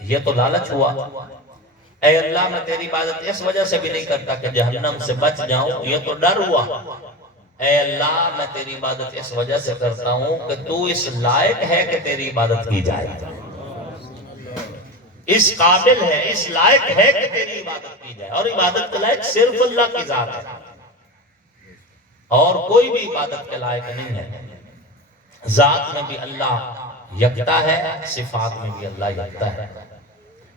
یہ تو لالچ ہوا. اے اللہ میں تیری عبادت اس وجہ سے بھی نہیں کرتا کہ جہنم سے بچ جاؤں، یہ تو ڈر ہوا. اے اللہ میں تیری عبادت اس وجہ سے کرتا ہوں کہ تو اس لائق ہے کہ تیری عبادت کی جائے، اس قابل ہے، اس لائق ہے کہ تیری عبادت کی جائے. اور عبادت کے لائق صرف اللہ کی ذات ہے، اور کوئی بھی عبادت کے لائق نہیں ہے. ذات میں بھی اللہ یکتا ہے، صفات میں بھی اللہ یکتا ہے.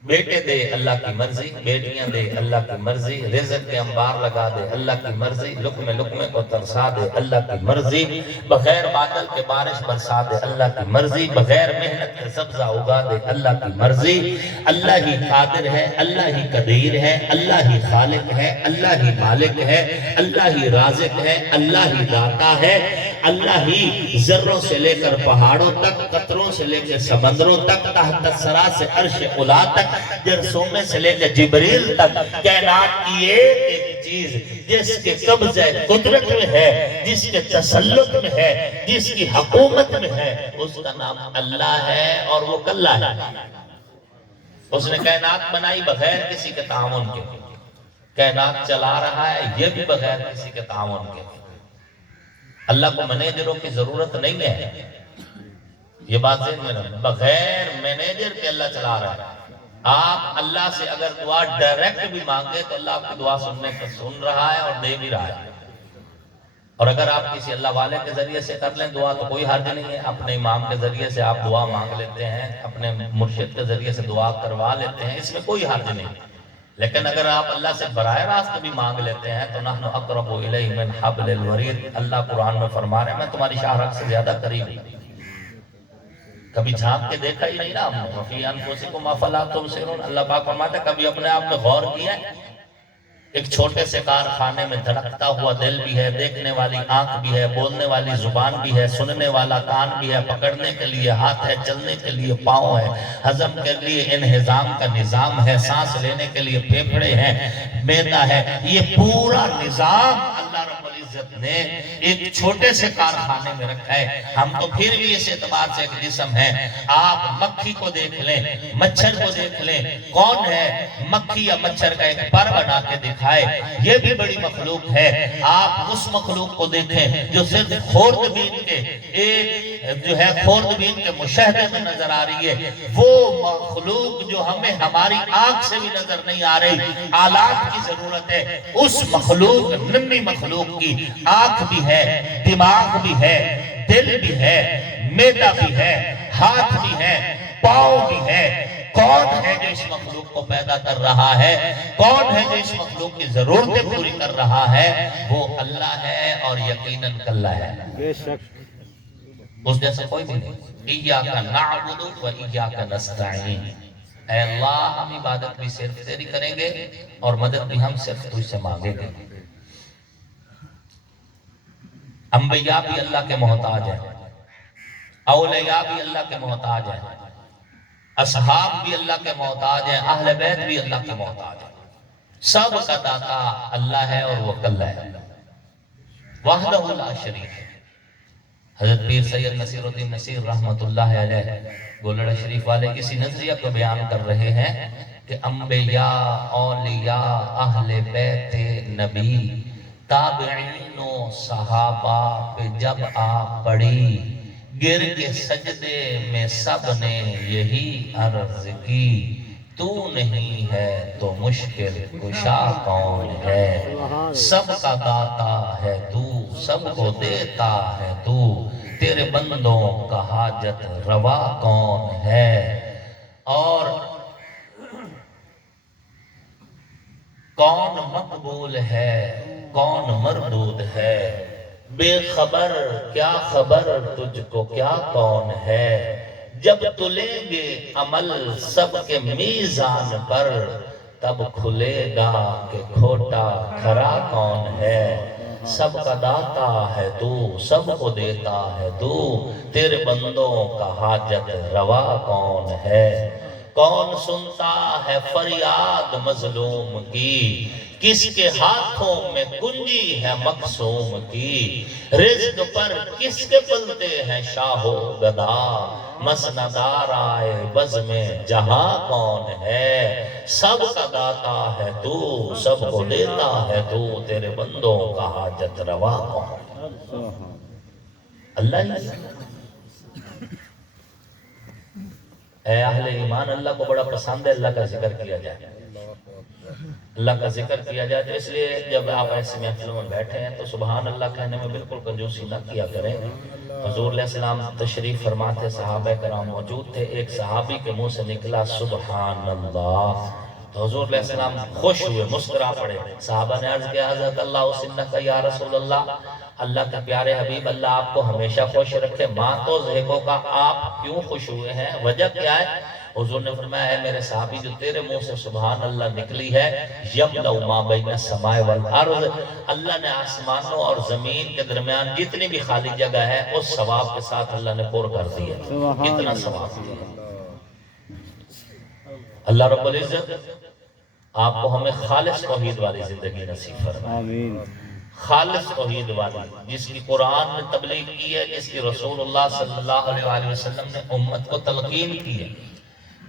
بیٹے دے اللہ کی مرضی، بیٹیاں دے اللہ کی مرضی، رزق کے انبار لگا دے اللہ کی مرضی، لقمے لقمے کو ترسا دے اللہ کی مرضی، بغیر بادل کے بارش برسا دے اللہ کی مرضی، بغیر محنت کے سبزہ اگا دے اللہ کی مرضی. اللہ ہی قادر ہے، اللہ ہی قدیر ہے، اللہ ہی خالق ہے، اللہ ہی مالک ہے، اللہ ہی رازق ہے، اللہ ہی داتا ہے. اللہ ہی ذروں سے لے کر پہاڑوں تک، قطروں سے لے کر سمندروں تک، تحت الثری سے عرش اولی تک، جرثومے سے لے کر جبریل تک، کائنات کی ایک ایک چیز جس کے قبضہ قدرت میں ہے، جس کے تسلط میں ہے، جس کی حکومت میں ہے، اس کا نام اللہ ہے. اور وہ کلہ ہے. اس نے کائنات بنائی بغیر کسی کے تعاون کے، کائنات چلا رہا ہے یہ بھی بغیر کسی کے تعاون کے. اللہ کو مینیجروں کی ضرورت نہیں ہے، یہ بات ذہن میں رکھیں. بغیر مینیجر کے اللہ چلا رہا ہے. آپ اللہ سے اگر دعا ڈائریکٹ بھی مانگے تو اللہ آپ کی دعا سن رہا ہے اور دے بھی رہا ہے. اور اگر آپ کسی اللہ والے کے ذریعے سے کر لیں دعا تو کوئی حرج نہیں ہے. اپنے امام کے ذریعے سے آپ دعا مانگ لیتے ہیں، اپنے مرشد کے ذریعے سے دعا کروا لیتے ہیں، اس میں کوئی حرج نہیں. لیکن اگر آپ اللہ سے براہ راست بھی مانگ لیتے ہیں تو نحن اقرب الیہ من حبل الورید. اللہ قرآن میں فرما رہے ہیں میں تمہاری شاہ رگ سے زیادہ قریب ہوں. کبھی جھانک کے دیکھا ہی نہیں نا ہم نے. وفی انفسکم افلا تبصرون. اللہ پاک فرماتا ہے کبھی اپنے آپ میں غور کیا ہے؟ ایک چھوٹے سے کارخانے میں دھڑکتا ہوا دل بھی ہے، دیکھنے والی آنکھ بھی ہے، بولنے والی زبان بھی ہے، سننے والا کان بھی ہے، پکڑنے کے لیے ہاتھ ہے، چلنے کے لیے پاؤں ہے، ہضم کے لیے انہضام کا نظام ہے، سانس لینے کے لیے پھیپھڑے ہیں، معدہ ہے. یہ پورا نظام اللہ رب العزت نے ایک چھوٹے سے کارخانے میں رکھا ہے. ہم تو پھر بھی اس اعتبار سے ایک جسم ہے. آپ مکھی کو دیکھ لیں، مچھر کو دیکھ لیں، کون ہے مکھی یا مچھر کا ایک پر بنا کے دکھائے، یہ بھی بڑی مخلوق ہے. آپ اس مخلوق کو دیکھیں جو صرف خوردبین کے ایک جو ہے خوردبین کے مشاہدے میں نظر آ رہی ہے. وہ مخلوق جو ہمیں ہماری آنکھ سے بھی نظر نہیں آ رہی، آلات کی ضرورت ہے. اس مخلوق نمی مخلوق کی آنکھ بھی ہے، دماغ بھی ہے، دل بھی ہے، معدہ بھی ہے، ہاتھ بھی ہے، پاؤں بھی ہے. کون ہے جو اس مخلوق کو پیدا کر رہا ہے؟ کون ہے جو اس مخلوق کی ضرورتیں پوری کر رہا ہے؟ وہ اللہ ہے اور یقیناً کلہ ہے. بے شک. اس جیسا کوئی بھی نہیں. ایاک نعبد و ایاک نستعین. اے اللہ ہم عبادت بھی صرف تیری کریں گے اور مدد بھی ہم صرف تجھ سے مانگیں گے. انبیاء بھی اللہ کے محتاج ہیں، اولیاء بھی اللہ کے محتاج ہیں، اصحاب بھی اللہ کے محتاج ہیں، اہل بیت بھی اللہ کے محتاج ہیں. سب کا داتا اللہ ہے اور وہ کلہ ہے، وحدہ لا شریک ہے. حضرت پیر سید نصیر الدین نصیر رحمت اللہ علیہ گولڑا شریف والے کسی نظریہ کو بیان کر رہے ہیں کہ انبیاء، اولیاء، اہل بیت نبی، تابعین و صحابہ پہ جب آپ پڑھی، گر کے سجدے میں سب نے یہی عرض کی، تو نہیں ہے تو مشکل کشا کون ہے؟ سب کا داتا ہے تو، سب کو دیتا ہے تو، تیرے بندوں کا حاجت روا کون ہے؟ اور کون مقبول ہے کون مردود ہے؟ بے خبر کیا خبر تجھ کو کیا کون ہے؟ جب تلیں گے عمل سب کے میزان پر، تب کھلے گا کہ کھوٹا کھرا کون ہے؟ سب کا داتا ہے تو، سب کو دیتا ہے تو، تیرے بندوں کا حاجت روا کون ہے؟ کون سنتا ہے فریاد مظلوم کی کس کے ہاتھوں میں کنجی ہے مقصوم کی، رزق پر کس کے پلتے ہیں شاہ و گدا، مسندار آئے بز میں جہاں کون ہے، سب کا داتا ہے تو، سب کو دیتا ہے تو، تیرے بندوں کا حاجت روا کون ہے؟ اللہ ہی۔ اے اہل ایمان، اللہ کو بڑا پسند ہے اللہ کا ذکر کیا جائے، اللہ کا ذکر کیا جائے۔ تو اس لیے جب آپ ایسی محفلوں میں بیٹھے ہیں تو سبحان اللہ کہنے میں بالکل کنجوسی نہ کیا کریں۔ حضور علیہ السلام تشریف فرماتے، صحابہ کرام موجود تھے، ایک صحابی کے منہ سے نکلا سبحان اللہ، تو حضور علیہ السلام خوش ہوئے، مسکرا پڑے۔ صحابہ نے عرض کیا حضرت اللہ سنک یا رسول اللہ، اللہ کے پیارے حبیب، اللہ آپ کو ہمیشہ خوش رکھے، ماں تو زہبوں کا آپ کیوں خوش ہوئے ہیں، وجہ کیا ہے؟ حضور نے فرمایا ہے میرے صحابی، جو تیرے منہ سے سبحان اللہ نکلی ہے، یملأ ما بین السماء والارض، اللہ نے آسمانوں اور زمین کے درمیان جتنی بھی خالی جگہ ہے اس ثواب کے ساتھ اللہ نے پور کر دی ہے، اتنا ثواب دیا۔ اللہ رب العزت آپ کو ہمیں خالص توحید والی زندگی نصیب فرمائے، خالص توحید والی، جس کی قرآن نے تبلیغ کی ہے، جس کی رسول اللہ صلی اللہ علیہ وسلم نے امت کو تلقین کی ہے،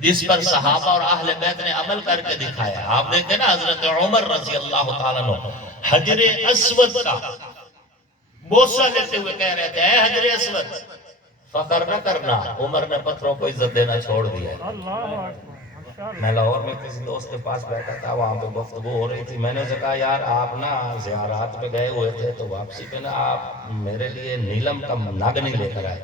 جس پر صحابہ اور اہل بیت نے عمل کر کے دکھایا۔ آپ دیکھیں نا حضرت عمر رضی اللہ تعالیٰ عنہ حجر اسود کا بوسہ لیتے ہوئے کہہ رہے تھے، اے حجر اسود فخر نہ کرنا، عمر نے پتھروں کو عزت دینا چھوڑ دیا ہے۔ میں لاہور میں کسی دوست کے پاس بیٹھا تھا، وہاں پہ گفتگو ہو رہی تھی، میں نے کہا یار آپ نا زیارات پہ گئے ہوئے تھے تو واپسی پہ نا آپ میرے لیے نیلم کا نگ نہیں لے کر آئے۔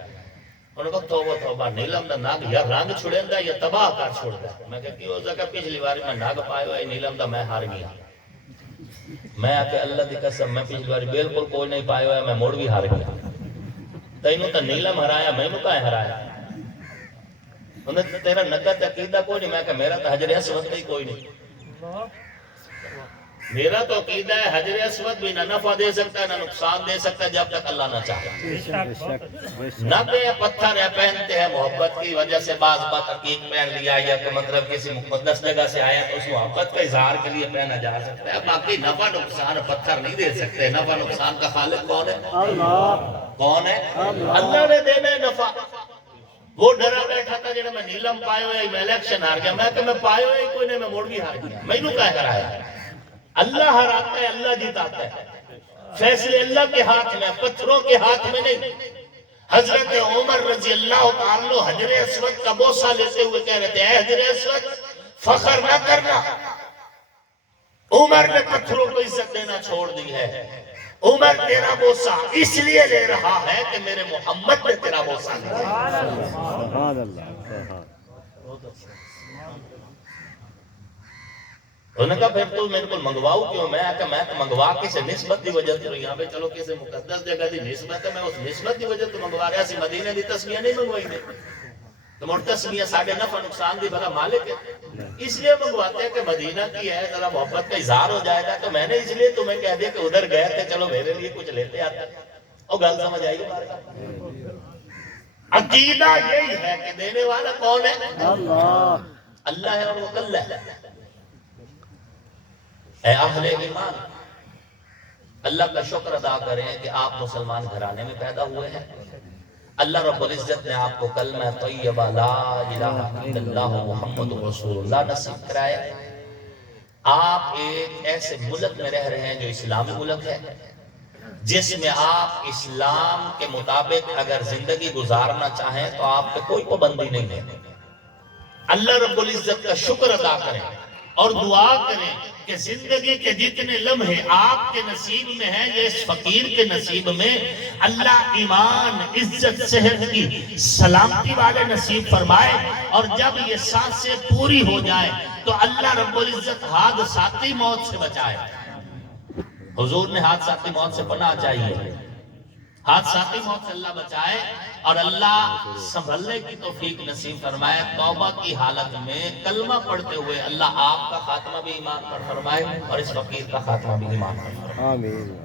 انہوں نے کہا توبہ توبہ، نیلم دا نگ یا رنگ چھڑیں دا یا تباہ کر چھوڑ دا۔ میں کہا کیوں کہ پچھلی باری میں نگ پائے ہوئے نیلم دا میں ہار گیا، میں آکے اللہ دی قسم میں پچھلی باری بالکل کوئی نہیں پائے ہوئے، میں موڑ بھی ہار گیا، تینوں تا نیلم ہرایا، میں نوں کہاں ہرایا؟ انہیں تیرا نگت عقیدہ کوئی نہیں، میں کہا میرا تو حجر اسود ہی کوئی نہیں، میرا تو عقیدہ ہے حجر اسود بھی نہ نفع دے سکتا ہے نہ نقصان دے سکتا ہے جب تک اللہ نہ چاہے۔ نگ یا پتھر ہے پہنتے ہیں محبت کی وجہ سے، بعض بات عقیق پہن لیا یا کہ مطلب کسی مقدس جگہ سے آیا تو اس محبت کا اظہار کے لیے پہنا جا سکتا ہے، باقی نفع نقصان پتھر نہیں دے سکتے۔ نفع نقصان کا خالق کون ہے؟ کون ہے؟ اللہ نے دینا ہے نفع۔ وہ ڈرا بیٹھا تھا جنہیں میں نیلم پائے ہوئے میں الیکشن ہار گیا، میں کہ میں پائے ہوئے کوئی نہیں، میں موڑ بھی ہار گیا، میں نوں کہہ ہرایا؟ اللہ ہراتا ہے، اللہ جیتاتا ہے، فیصلے اللہ کے ہاتھ میں، پتھروں کے ہاتھ میں نہیں۔ حضرت عمر رضی اللہ عنہ حجر اسود کا بوسہ لیتے ہوئے کہہ رہے تھے، اے حجر اسود فخر نہ کرنا، عمر نے پتھروں کو عزت دینا چھوڑ دی ہے، عمر تیرا بوسہ اس لیے لے رہا ہے کہ میرے محمد نے تیرا بوسہ لیا۔ انہوں نے کہا پھر تو میرے کو منگواؤ کیوں؟ میں آکا میں تو منگوا کسی نسبت دی وجہ تو یہاں پہ چلو کسی مقدس جگہ دی نسبت ہے، میں اس نسبت دی وجہ تو منگوا رہا سی، مدینہ دی تسمیہ نہیں منگوائی دے تو مر تسمیہ ساڑھے نفع نقصان دی بھلا مالک ہے، اس لیے منگواتے ہیں کہ مدینہ کی ہے، ذرا محبت کا اظہار ہو جائے گا، تو میں نے اس لیے تمہیں کہہ دیا کہ ادھر گئے تھے چلو میرے لیے کچھ لیتے آتے، اور گل سمجھ آئی ہمارے۔ عقیدہ یہی ہے کہ دینے والا کون ہے؟ اللہ ہے، اور وہ کل ہے۔ اے اہل ایمان، اللہ کا شکر ادا کریں کہ آپ مسلمان گھرانے میں پیدا ہوئے ہیں، اللہ رب العزت نے آپ کو کلمہ طیبہ لا الہ الا اللہ محمد رسول اللہ نصیب کرائے، آپ ایک ایسے ملک میں رہ رہے ہیں جو اسلامی ملک ہے، جس میں آپ اسلام کے مطابق اگر زندگی گزارنا چاہیں تو آپ پہ کوئی پابندی نہیں ہے۔ اللہ رب العزت کا شکر ادا کریں اور دعا کریں کہ زندگی کے جتنے لمحے آپ کے نصیب میں ہیں یا اس فقیر کے نصیب میں، اللہ ایمان، عزت، صحت کی سلامتی والے نصیب فرمائے، اور جب یہ سانسیں پوری ہو جائے تو اللہ رب العزت حادثاتی موت سے بچائے۔ حضور نے حادثاتی موت سے پناہ چاہیے، حادثاتی موت سے اللہ بچائے اور اللہ سنبھلنے کی توفیق نصیب فرمائے۔ توبہ کی حالت میں کلمہ پڑھتے ہوئے اللہ آپ کا خاتمہ بھی ایمان پر فرمائے اور اس فقیر کا خاتمہ بھی ایمان پر فرمائے۔ آمین۔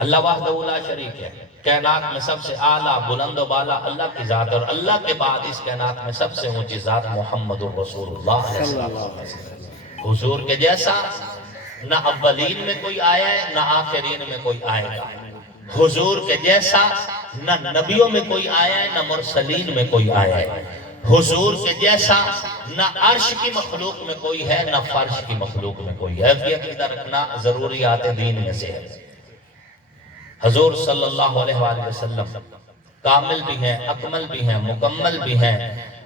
اللہ وحدہ لا شریک ہے، کائنات میں سب سے اعلیٰ بلند و بالا اللہ کی ذات، اور اللہ کے بعد اس کائنات میں سب سے اونچی ذات محمد رسول اللہ صلی اللہ علیہ وسلم۔ حضور کے جیسا نہ اولین میں کوئی آیا ہے نہ آخرین میں کوئی آئے گا. حضور کے جیسا نہ نبیوں میں کوئی آیا ہے نہ مرسلین میں کوئی آیا ہے. حضور کے جیسا نہ عرش کی مخلوق میں کوئی ہے نہ فرش کی مخلوق میں کوئی ہے. یہ عقیدہ رکھنا ضروریات دین میں سے ہے. حضور صلی اللہ علیہ وآلہ وسلم کامل بھی ہیں، اکمل بھی ہیں، مکمل بھی ہیں.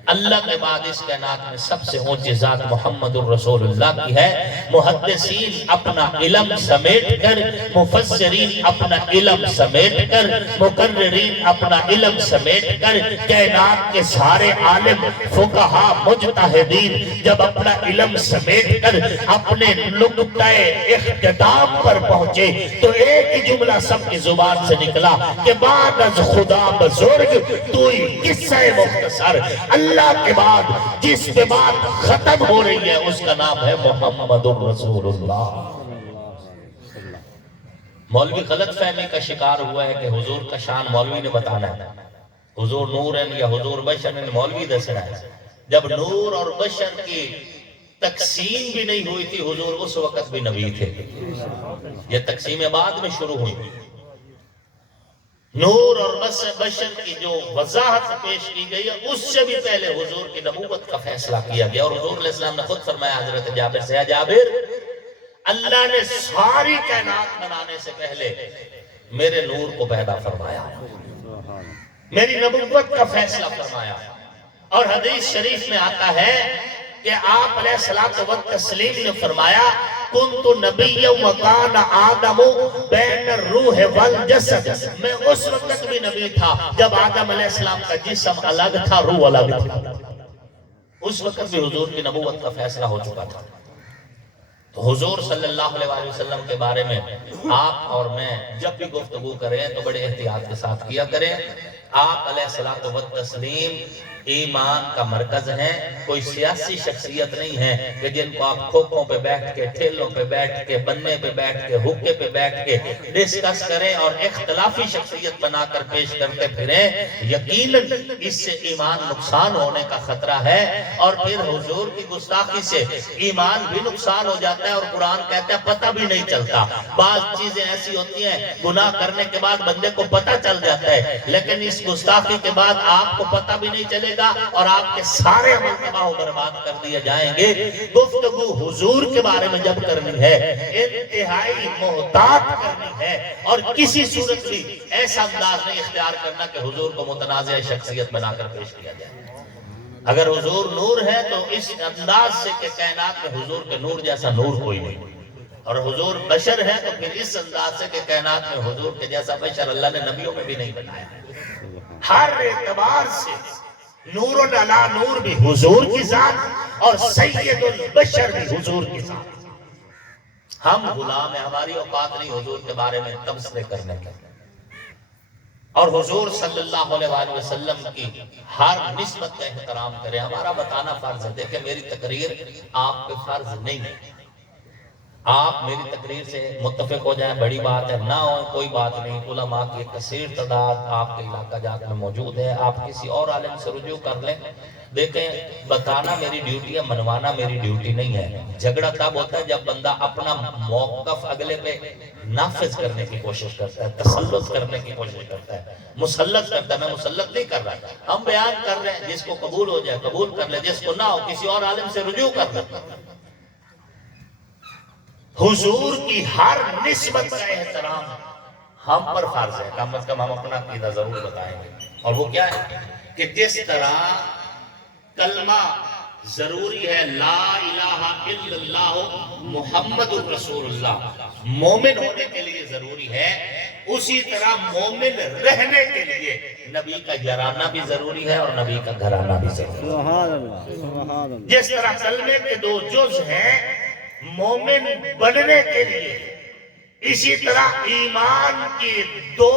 اللہ کے بعد اس کائنات میں سب سے اونچی ذات محمد الرسول اللہ کی ہے. محدثین اپنا علم سمیٹ کر، مفسرین اپنا علم سمیٹ کر، مقررین اپنا علم سمیٹ کر، کائنات کے سارے عالم، فقہا، مجتہدین جب اپنا علم سمیٹ کر اپنے نقطۂ اختتام پر پہنچے تو ایک ہی جملہ سب کی زبان سے نکلا کہ بعد از خدا بزرگ تو ہی قصہ مختصر. اللہ کے بعد جس پہ بات ختم ہو رہی ہے اس کا نام ہے محمد الرسول اللہ. مولوی غلط فہمی کا شکار ہوا ہے کہ حضور کا شان مولوی نے بتانا ہے. حضور نور ہیں یا حضور بشر ہیں مولوی دسنا ہے. جب نور اور بشر کی تقسیم بھی نہیں ہوئی تھی حضور اس وقت بھی نبی تھے. یہ تقسیم بعد میں شروع ہوئی. نور اور بشر کی جو وضاحت پیش کی گئی ہے اس سے بھی پہلے حضور کی نبوت کا فیصلہ کیا گیا. اور حضور علیہ السلام نے خود فرمایا حضرت جابر سے، جابر اللہ نے ساری کائنات بنانے سے پہلے میرے نور کو پیدا فرمایا، میری نبوت کا فیصلہ فرمایا. اور حدیث شریف میں آتا ہے کہ آپ علیہ الصلوۃ والتسلیم نے فرمایا کنت نبی وکان آدم بین الروح والجسد. میں اس وقت بھی نبی تھا جب آدم علیہ السلام کا جسم الگ تھا، روح الگ تھا. اس وقت بھی حضور کی نبوت کا فیصلہ ہو چکا تھا. تو حضور صلی اللہ علیہ وآلہ وسلم کے بارے میں آپ اور میں جب بھی گفتگو کریں تو بڑے احتیاط کے ساتھ کیا کریں. آپ علیہ الصلوۃ والتسلیم ایمان کا مرکز ہیں. کوئی سیاسی شخصیت نہیں ہے کہ جن کو آپ کھوکھوں پہ بیٹھ کے، ٹھیلوں پہ بیٹھ کے، بننے پہ بیٹھ کے، حکے پہ بیٹھ کے ڈسکس کریں اور اختلافی شخصیت بنا کر پیش کرتے پھریں. یقیناً اس سے ایمان نقصان ہونے کا خطرہ ہے اور پھر حضور کی گستاخی سے ایمان بھی نقصان ہو جاتا ہے. اور قرآن کہتا ہے پتہ بھی نہیں چلتا. بعض چیزیں ایسی ہوتی ہیں گناہ کرنے کے بعد بندے کو پتہ چل جاتا ہے لیکن اس گستاخی کے بعد آپ کو پتہ بھی نہیں چلے گا اور آپ کے سارے عمل تباہ و برباد کر دیے جائیں گے. گفتگو حضور کے بارے میں جب کرنی ہے انتہائی محتاط کرنی ہے اور کسی صورت بھی ایسا انداز نہیں اختیار کرنا کہ حضور کو متنازع شخصیت بنا کر پیش کیا جائے. اگر حضور نور ہے تو اس انداز سے کہ کائنات میں حضور کے نور جیسا نور کوئی نہیں. اور حضور بشر ہے تو پھر اس انداز سے کہ کائنات میں حضور کے جیسا بشر اللہ نے نبیوں میں بھی نہیں بنایا. ہر اعتبار سے نور علی نور بھی حضور کی ذات اور سید البشر بھی حضور کی ذات. ہم غلام ہیں، ہماری اوقات نہیں حضور کے بارے میں تبصرے کرنے کے. اور حضور صلی اللہ علیہ وآلہ وسلم کی ہر نسبت کا احترام کریں. ہمارا بتانا فرض ہے. دیکھیں میری تقریر آپ پہ فرض نہیں ہے. آپ میری تقریر سے متفق ہو جائیں بڑی بات ہے، نہ ہو کوئی بات نہیں. علماء کی ایک کثیر تعداد آپ کے علاقہ جات میں موجود ہے. آپ کسی اور عالم سے رجوع کر لیں. دیکھیں بتانا میری ڈیوٹی ہے، منوانا میری ڈیوٹی نہیں ہے. جھگڑا تب ہوتا ہے جب بندہ اپنا موقف اگلے پہ نافذ کرنے کی کوشش کرتا ہے، تسلط کرنے کی کوشش کرتا ہے، مسلط کرتا ہے. میں مسلط نہیں کر رہا، ہم بیان کر رہے ہیں. جس کو قبول ہو جائے قبول کر لے، جس کو نہ ہو کسی اور عالم سے رجوع کر لے. حضور کی ہر نسبت کا احترام ہم پر فرض ہے. کم از کم ہم اپنا عقیدہ ضرور بتائیں گے. اور وہ کیا ہے کہ جس طرح کلمہ ضروری ہے لا الہ الا اللہ محمد الرسول اللہ مومن ہونے کے لیے ضروری ہے، اسی طرح مومن رہنے کے لیے نبی کا یارانہ بھی ضروری ہے اور نبی کا گھرانہ بھی ضروری ہے. جس طرح کلمے کے دو جز ہیں مومن بننے کے لیے، اسی طرح ایمان کی دو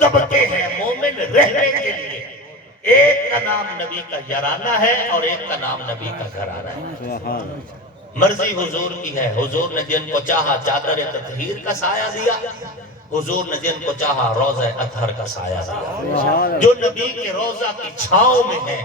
طبقے ہیں مومن رہنے کے لیے. ایک کا نام نبی کا یارانہ ہے اور ایک کا نام نبی کا گھرانہ ہے. مرضی حضور کی ہے. حضور نے جن کو چاہا چادر تطہیر کا سایہ دیا، حضور نے جن کو چاہا روضہ اطہر کا سایہ دیا. جو نبی کے روضہ کی چھاؤں میں ہے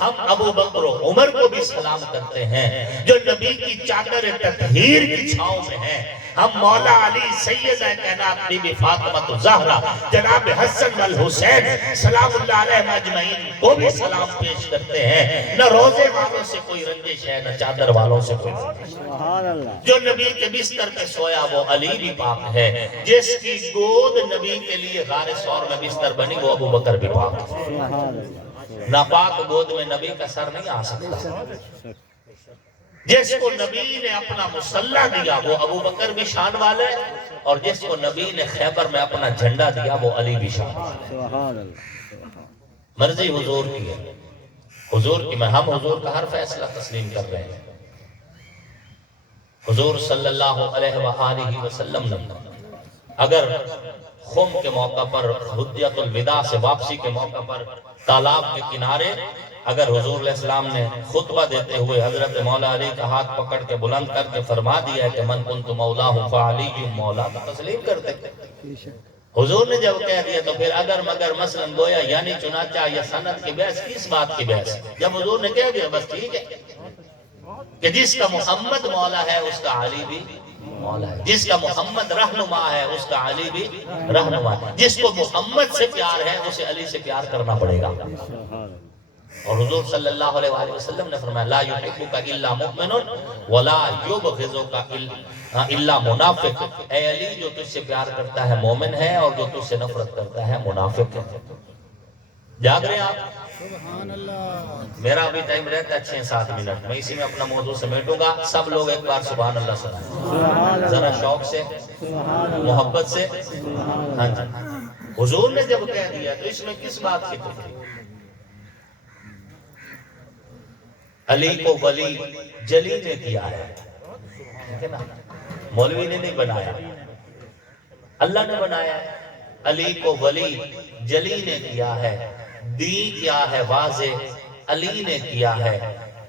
ہم ابو بکر و عمر کو بھی سلام کرتے ہیں جو نبی کی چادر تطہیر کی چھاؤں میں ہیں. ہم مولا علی سیدہ کائنات بی بی فاطمہ زہرا جناب حسن والحسین سلام اللہ علیہ اجمعین کو بھی سلام پیش کرتے ہیں. نہ روزے والوں سے کوئی رنجش ہے نہ چادر والوں سے کوئی رنجش ہے. جو نبی کے بستر پہ سویا وہ علی بھی پاک ہے. جس کی گود نبی کے لیے غار ثور میں بستر بنی وہ ابو بکر بھی پاک ہے. ناپاک گود میں نبی کا سر نہیں آ سکتا. جس کو نبی نے اپنا مسلح دیا وہ ابو بکر بھی شان والے اور جس کو نبی نے خیبر میں اپنا جھنڈا دیا وہ علی بھی شان والے. مرضی حضور کی ہے. حضور کی میں ہم حضور کا ہر فیصلہ تسلیم کر رہے ہیں. حضور صلی اللہ علیہ وآلہ وسلم نے اگر خم کے موقع پر حجت الوداع سے واپسی کے موقع پر تالاب کے کنارے اگر حضور علیہ السلام نے خطبہ دیتے ہوئے حضرت مولا علی کا ہاتھ پکڑ کے بلند کر کے فرما دیا ہے کہ من کنت مولاہ فعلی مولا تو تسلیم کرتے. حضور نے جب کہہ دیا تو پھر اگر مگر مثلا گویا یعنی چنانچہ یا سند کی بحث کس بات کی بحث. جب حضور نے کہہ دیا بس ٹھیک ہے کہ جس کا محمد مولا ہے اس کا علی بھی مولا ہے. جس کا محمد رہنما ہے اس کا علی بھی رہنما ہے. جس کو محمد سے پیار ہے اسے علی سے پیار کرنا پڑے گا. اور حضور صلی اللہ علیہ وآلہ وسلم نے فرمایا لا یحبک الا مؤمن ولا یبغضک الا منافق. اے علی جو تجھ سے پیار کرتا ہے مومن ہے اور جو تجھ سے نفرت کرتا ہے منافق ہے. جاگ رہے ہیں آپ؟ سبحان اللہ. میرا ابھی ٹائم رہتا ہے 6-7 منٹ. میں اسی میں اپنا موضوع سمیٹوں گا. سب لوگ ایک بار سبحان اللہ سنائیں ذرا شوق سے محبت سے. ہاں جی. حضور نے جب کہہ دیا تو اس میں کس بات کی تھی؟ علی کو ولی جلی نے کیا ہے نا. مولوی نے نہیں بنایا اللہ نے بنایا. علی کو ولی جلی نے کیا ہے. دین کیا ہے واضح علی نے کیا ہے.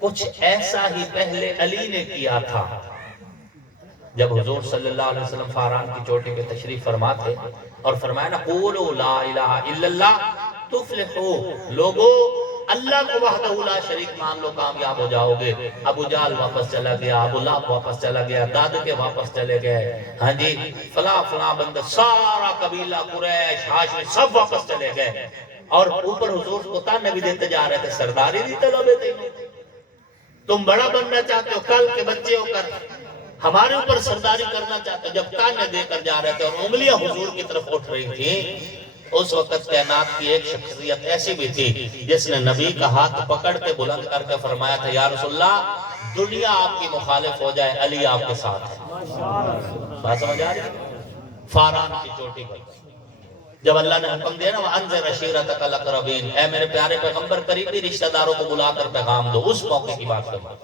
کچھ ایسا ہی پہلے علی نے کیا تھا. جب حضور صلی اللہ علیہ وسلم فاران کی چوٹی پہ تشریف فرما تھے اور فرمایا نا قولوا لا الہ الا اللہ تفلحوا. لوگو اللہ کو وحدہ لا شریک مان لو کامیاب ہو جاؤ گے. ابو جہل واپس چلا گیا, ابو لہب واپس چلا گیا, دادکے واپس چلے گئے, ہاں جی فلاں بندہ سارا قبیلہ قریش ہاشمی سب واپس چلے گئے. اور اوپر حضور کو تانے بھی دیتے جا رہے تھے سرداری دی طلب ہے. تم بڑا بننا چاہتے ہو کل کے بچے ہو کر ہمارے اوپر سرداری کرنا چاہتے ہو. جب تانے دے کر جا رہے تھے اور انگلیاں حضور کی طرف اٹھ رہی تھی اس وقت کائنات کی ایک شخصیت ایسی بھی تھی جس نے نبی کا ہاتھ پکڑ کے بلند کر کے فرمایا تھا یا رسول اللہ دنیا آپ کی مخالف ہو جائے علی آپ کے ساتھ ہے. بات سمجھ آ رہی ہے؟ فاران کی چوٹی پر جب اللہ نے حکم دیا نا وَأَنذِرْ عَشِيرَتَكَ الْأَقْرَبِينَ, اے میرے پیارے پیغمبر قریبی رشتہ داروں کو بلا کر پیغام دو. اس موقع کی بات کروں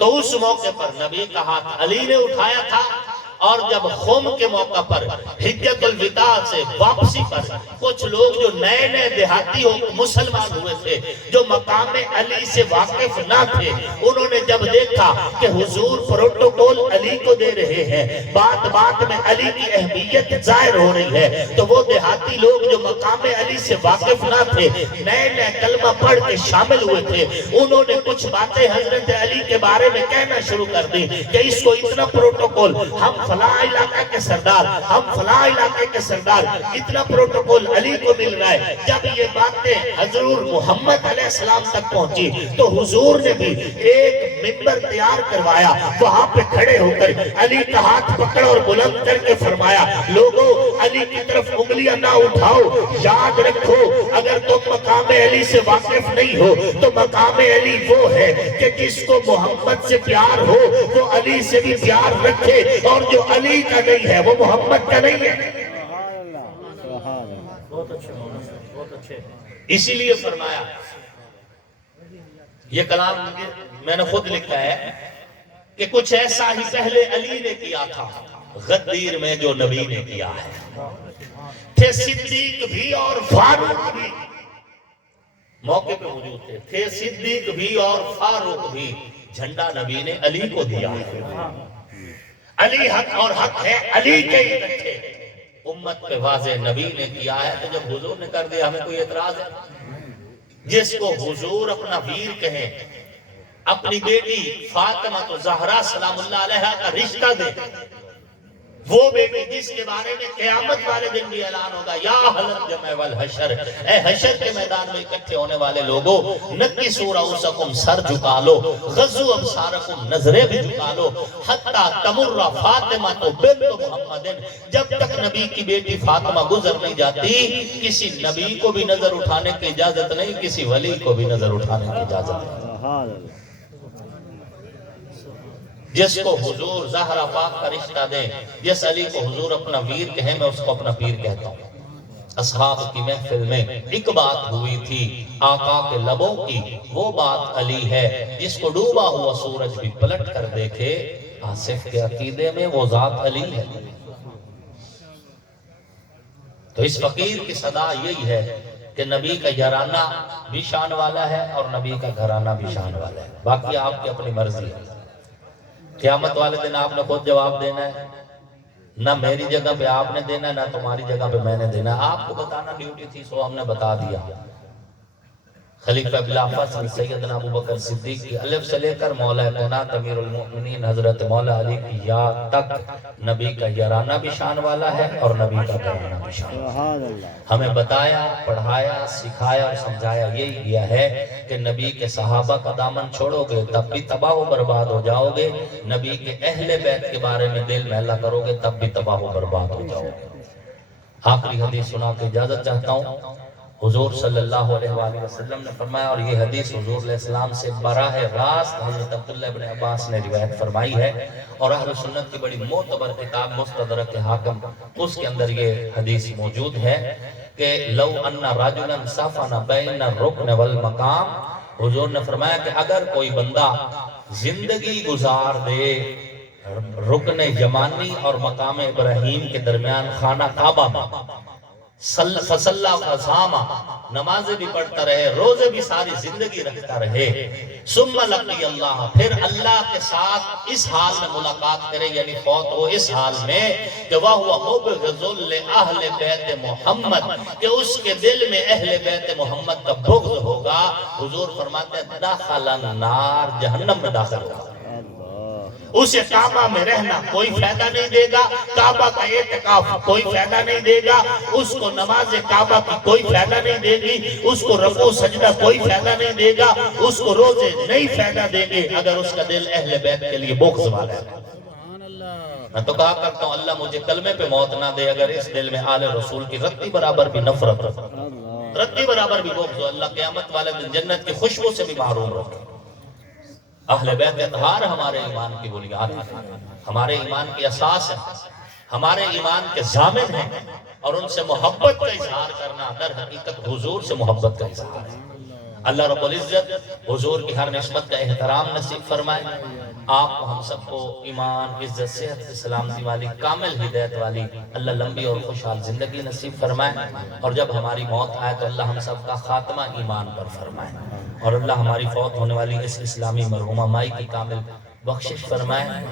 تو اس موقع پر نبی کا ہاتھ علی نے اٹھایا تھا. اور جب خم کے موقع پر حجت الوداع سے واپسی پر کچھ لوگ جو نئے نئے دیہاتی مسلمان ہوئے تھے جو مقام علی سے واقف نہ تھے انہوں نے جب دیکھا کہ حضور پروٹوکول علی کو دے رہے ہیں بات بات میں علی کی اہمیت ظاہر ہو رہی ہے تو وہ دیہاتی لوگ جو مقام علی سے واقف نہ تھے نئے نئے کلمہ پڑھ کے شامل ہوئے تھے انہوں نے کچھ باتیں حضرت علی کے بارے میں کہنا شروع کر دی کہ اس کو اتنا پروٹوکول ہم فلاں علاقہ کے سردار ہم فلاں علاقے کے سردار اتنا پروٹوکول علی کو مل رہا ہے. جب یہ باتیں حضور محمد علیہ السلام تک پہنچی تو حضور نے بھی ایک منبر تیار کروایا وہاں پہ کھڑے ہو کر علی کا ہاتھ پکڑ اور بلند کر کے فرمایا لوگوں علی کی طرف انگلیاں نہ اٹھاؤ. یاد رکھو اگر تم مقام علی سے واقف نہیں ہو تو مقام علی وہ ہے کہ جس کو محمد سے پیار ہو وہ علی سے بھی پیار رکھے اور جو علی کا نہیں ہے وہ محمد کا نہیں ہے. بہت اچھے. اسی لیے فرمایا یہ کلام میں نے خود لکھا ہے کہ کچھ ایسا ہی پہلے علی نے کیا تھا غدیر میں جو نبی نے کیا ہے. تھے صدیق بھی اور فاروق بھی موقع پہ موجود تھے صدیق بھی اور فاروق بھی جھنڈا نبی نے علی کو دیا ہے. علی حق اور حق ہے علی کے ہی رکھے امت پہ واضح نبی نے کیا ہے. تو جب حضور نے کر دیا ہمیں کوئی اعتراض ہے؟ جس کو حضور اپنا ویر کہیں، اپنی بیٹی فاطمہ تو زہرا سلام اللہ علیہا کا رشتہ دے، وہ بیٹی جس کے بارے میں قیامت والے دن بھی اعلان ہوگا، یا اہل الجمع والحشر، اے حشر کے میدان میں اکٹھے ہونے والے لوگوں، نکسوا رؤوسکم، سر جھکا لو، غضوا ابصارکم، نظریں بھی جھکا لو، حتی تمر فاطمہ بنت محمد، جب تک نبی کی بیٹی فاطمہ گزر نہیں جاتی، کسی نبی کو بھی نظر اٹھانے کی اجازت نہیں، کسی ولی کو بھی نظر اٹھانے کی اجازت نہیں۔ جس کو حضور زہرا پاک کا رشتہ دیں، جس علی کو حضور اپنا ویر کہیں، میں اس کو اپنا پیر کہتا ہوں۔ اصحاب کی محفل میں ایک بات ہوئی تھی آقا کے لبوں کی، وہ بات علی ہے، جس کو ڈوبا ہوا سورج بھی پلٹ کر دیکھے، آصف کے عقیدے میں وہ ذات علی ہے۔ تو اس فقیر کی صدا یہی ہے کہ نبی کا یارانہ بھی شان والا ہے اور نبی کا گھرانہ بھی شان والا ہے، باقی آپ کی اپنی مرضی ہے۔ قیامت والے دن آپ نے خود جواب دینا ہے، نہ میری جگہ پہ آپ نے دینا ہے، نہ تمہاری جگہ پہ میں نے دینا ہے۔ آپ کو بتانا ڈیوٹی تھی، سو ہم نے بتا دیا۔ خلیفہ بلا فصل سیدنا ابو بکر صدیق کی الف سے لے کر مولا کائنات امیر المؤمنین حضرت مولا علی کی یا تک نبی کا یارانہ بھی شان والا ہے اور نبی کا گھرانہ بھی شان والا ہے۔ ہمیں بتایا، پڑھایا، سکھایا اور سمجھایا یہی گیا ہے کہ نبی کے صحابہ کا دامن چھوڑو گے تب بھی تباہ و برباد ہو جاؤ گے، نبی کے اہل بیت کے بارے میں دل میلا کرو گے تب بھی تباہ و برباد ہو جاؤ گے۔ آخری حدیث سنا کے اجازت چاہتا ہوں۔ حضور صلی اللہ علیہ وآلہ وسلم نے فرمایا، اور یہ حدیث حضور علیہ السلام سے براہ راست حضرت عبداللہ ابن عباس نے روایت فرمائی ہے، اور اہل سنت کی بڑی معتبر کتاب مستدرک حاکم، اس کے اندر یہ حدیث موجود ہے کہ لو ان رجلا سفن بین الرکن والمقام، حضور نے فرمایا کہ اگر کوئی بندہ زندگی گزار دے رکن یمانی اور مقام ابراہیم کے درمیان خانہ کعبہ میں، فصلہ فصامہ، نمازیں بھی پڑھتا رہے، روزے بھی ساری زندگی رکھتا رہے، ثم لقی اللہ، پھر اللہ کے ساتھ اس حال میں ملاقات کرے، یعنی فوت ہو اس حال میں کہ وَهُوَ مُبْغِضٌ لِأَهْلِ بَيْتِ محمد، کہ اس کے دل میں اہل بیت محمد کا بغض ہوگا، حضور فرماتے ہیں دخل النار، جہنم میں داخل ہوگا۔ اسے کعبہ میں رہنا کوئی فائدہ نہیں دے گا، کعبہ کا اعتکاف کوئی فائدہ نہیں دے گا، اس کو نماز کعبہ کی کوئی فائدہ نہیں دے گی، اس کو رکوع سجدہ کوئی فائدہ نہیں دے گا، اس کو روزے نہیں فائدہ دیں گے اگر اس کا دل اہل بیت کے لیے بغض والا ہے۔ میں تو کہا کرتا ہوں اللہ مجھے کلمے پہ موت نہ دے اگر اس دل میں آل رسول کی رتی برابر بھی نفرت، رتی برابر بھی بغض ہو، اللہ قیامت والے دن جنت کی خوشبو سے بھی محروم رکھے۔ اہل بیت اطہار ہمارے ایمان کی بنیاد ہے، ہمارے ایمان کی اساس ہے، ہمارے ایمان کے ضامن ہیں، اور ان سے محبت کا اظہار کرنا در حقیقت حضور سے محبت کا اظہار ہے۔ اللہ رب العزت حضور کی ہر نسبت کا احترام نصیب فرمائے، آپ کو ہم سب کو ایمان، عزت، صحت، سلامتی والی کامل ہدایت والی اللہ لمبی اور خوشحال زندگی نصیب فرمائے، اور جب ہماری موت آئے تو اللہ ہم سب کا خاتمہ ایمان پر فرمائے، اور اللہ ہماری فوت ہونے والی اس اسلامی مرحومہ مائی کی کامل بخشش فرمائے۔